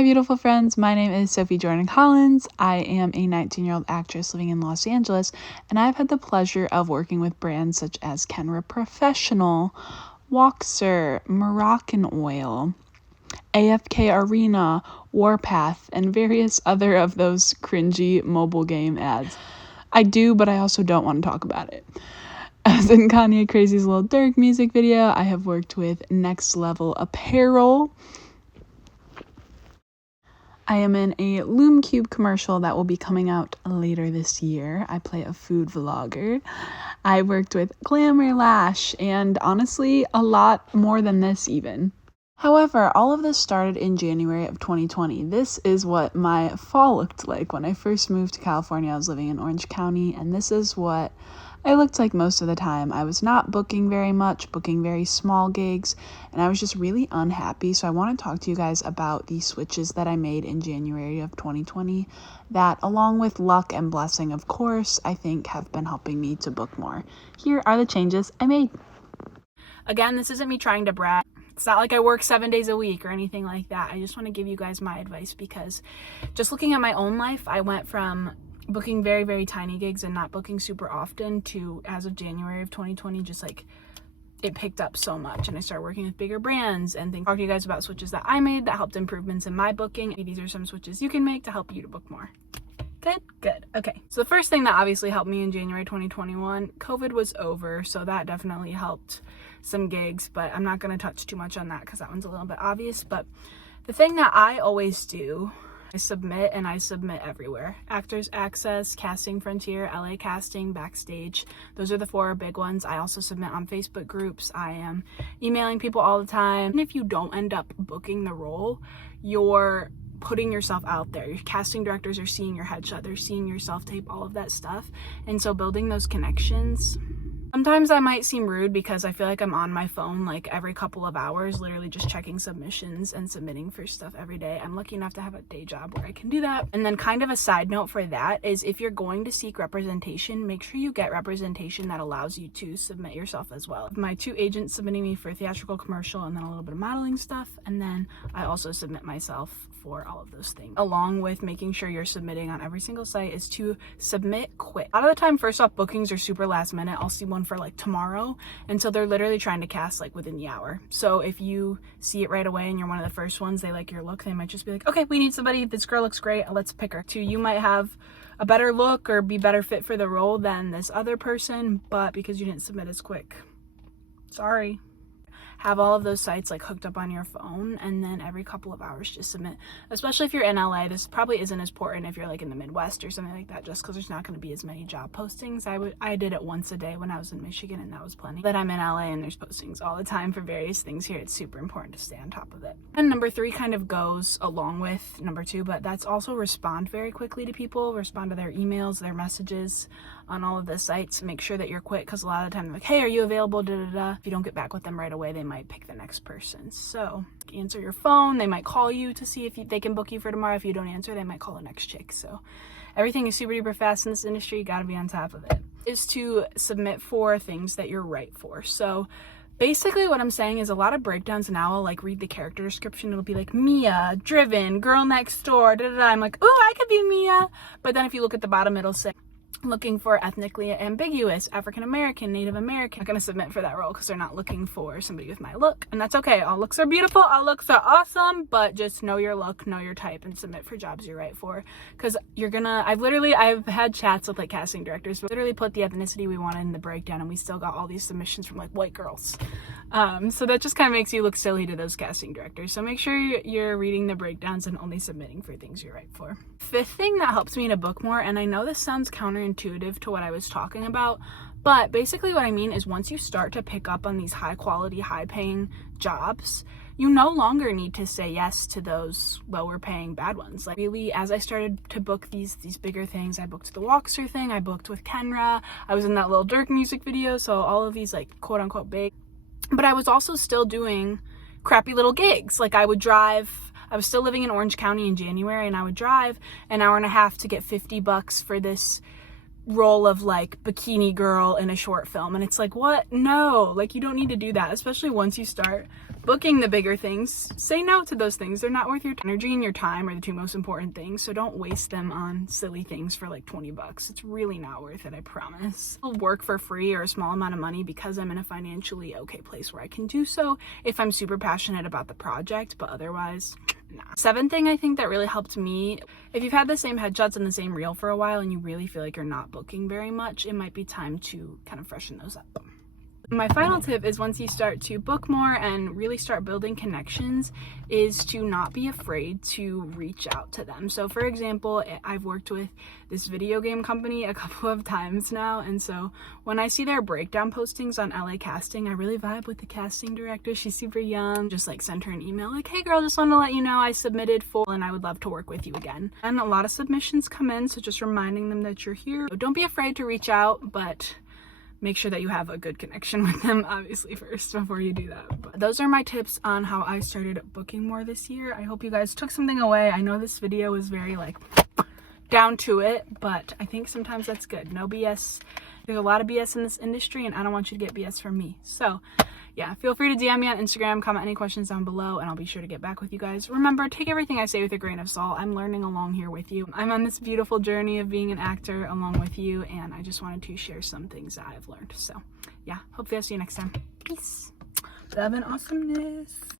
my beautiful friends. My name is Sophie Jordan Collins. I am a 19-year-old actress living in Los Angeles, and I've had the pleasure of working with brands such as Kenra Professional, Woxer, Moroccan Oil, AFK Arena, Warpath, and various other of those cringy mobile game ads. I do, but I also don't want to talk about it. As in Kanye Crazy's Lil Durk music video, I have worked with Next Level Apparel. I am in a Lume Cube commercial that will be coming out later this year. I play a food vlogger. I worked with Glamour Lash, and honestly, a lot more than this even. However, all of this started in January of 2020. This is what my fall looked like. When I first moved to California, I was living in Orange County, and this is what I looked like most of the time. I was not booking very much, booking very small gigs, and I was just really unhappy. So I want to talk to you guys about the switches that I made in January of 2020 that, along with luck and blessing, of course, I think have been helping me to book more. Here are the changes I made. Again, this isn't me trying to brag. It's not like I work 7 days a week or anything like that. I just want to give you guys my advice because just looking at my own life, I went from booking very, very tiny gigs and not booking super often to, as of January of 2020, just like it picked up so much and I started working with bigger brands and talk to you guys about switches that I made that helped improvements in my booking. These are some switches you can make to help you to book more. Good. Okay. So the first thing that obviously helped me in January 2021, COVID was over, so that definitely helped some gigs, but I'm not going to touch too much on that because that one's a little bit obvious. But the thing that I always do, I submit everywhere. Actors Access, Casting Frontier, LA Casting, Backstage. Those are the 4 big ones. I also submit on Facebook groups. I am emailing people all the time. And if you don't end up booking the role, you're putting yourself out there. Your casting directors are seeing your headshot, they're seeing your self-tape, all of that stuff. And so building those connections. Sometimes I might seem rude because I feel like I'm on my phone like every couple of hours, literally just checking submissions and submitting for stuff every day. I'm lucky enough to have a day job where I can do that. And then kind of a side note for that is if you're going to seek representation, make sure you get representation that allows you to submit yourself as well. My 2 agents submitting me for theatrical, commercial, and then a little bit of modeling stuff. And then I also submit myself for all of those things, along with making sure you're submitting on every single site, is to submit quick. A lot of the time, first off, bookings are super last minute. I'll see one for like tomorrow, and so they're literally trying to cast like within the hour. So if you see it right away and you're one of the first ones, they like your look, they might just be like, okay, we need somebody, this girl looks great, let's pick her. 2, you might have a better look or be better fit for the role than this other person, but because you didn't submit as quick, sorry. Have all of those sites like hooked up on your phone, and then every couple of hours just submit. Especially if you're in LA, this probably isn't as important if you're like in the Midwest or something like that, just because there's not going to be as many job postings. I did it once a day when I was in Michigan, and that was plenty. But I'm in LA and there's postings all the time for various things here. It's super important to stay on top of it. And number 3 kind of goes along with number 2, but that's also respond very quickly to people, respond to their emails, their messages on all of the sites. Make sure that you're quick, because a lot of the time they're like, hey, are you available? If you don't get back with them right away, they might pick the next person. So answer your phone. They might call you to see if they can book you for tomorrow. If you don't answer, they might call the next chick. So everything is super duper fast in this industry. You got to be on top of it. Is to submit for things that you're right for. So basically what I'm saying is a lot of breakdowns now, I'll like read the character description. It'll be like Mia, driven, girl next door, I'm like, ooh, I could be Mia. But then if you look at the bottom, it'll say looking for ethnically ambiguous, African American, Native American. I'm not gonna submit for that role because they're not looking for somebody with my look, and that's okay. All looks are beautiful, all looks are awesome, but just know your look, know your type, and submit for jobs you're right for. Because I've had chats with like casting directors, but literally put the ethnicity we wanted in the breakdown, and we still got all these submissions from like white girls. So that just kind of makes you look silly to those casting directors. So make sure you're reading the breakdowns and only submitting for things you're right for. 5th thing that helps me to book more, and I know this sounds counterintuitive to what I was talking about, but basically what I mean is once you start to pick up on these high quality, high paying jobs, you no longer need to say yes to those lower paying bad ones. Like really, as I started to book these bigger things, I booked the Woxer thing, I booked with Kenra, I was in that Lil Durk music video, so all of these like quote unquote big, but I was also still doing crappy little gigs. Like I was still living in Orange County in January, and I would drive an hour and a half to get $50 for this role of like bikini girl in a short film. And it's like, what? No, like you don't need to do that, especially once you start booking the bigger things, say no to those things. They're not worth your energy, and your time are the two most important things. So don't waste them on silly things for like 20 bucks. It's really not worth it, I promise. I'll work for free or a small amount of money because I'm in a financially okay place where I can do so if I'm super passionate about the project, but otherwise, nah. 7th thing I think that really helped me, if you've had the same headshots and the same reel for a while and you really feel like you're not booking very much, it might be time to kind of freshen those up. My final tip is, once you start to book more and really start building connections, is to not be afraid to reach out to them. So for example, I've worked with this video game company a couple of times now, and so when I see their breakdown postings on LA Casting, I really vibe with the casting director. She's super young. Just like send her an email like, hey girl, just want to let you know I submitted full and I would love to work with you again. And a lot of submissions come in, so just reminding them that you're here. So don't be afraid to reach out, but make sure that you have a good connection with them, obviously, first before you do that. But those are my tips on how I started booking more this year. I hope you guys took something away. I know this video was very like down to it, but I think sometimes that's good. No BS. There's a lot of BS in this industry, and I don't want you to get BS from me. So yeah, feel free to DM me on Instagram, comment any questions down below, and I'll be sure to get back with you guys. Remember, take everything I say with a grain of salt. I'm learning along here with you. I'm on this beautiful journey of being an actor along with you, and I just wanted to share some things that I've learned. So yeah, hopefully I'll see you next time. Peace. Love and awesomeness.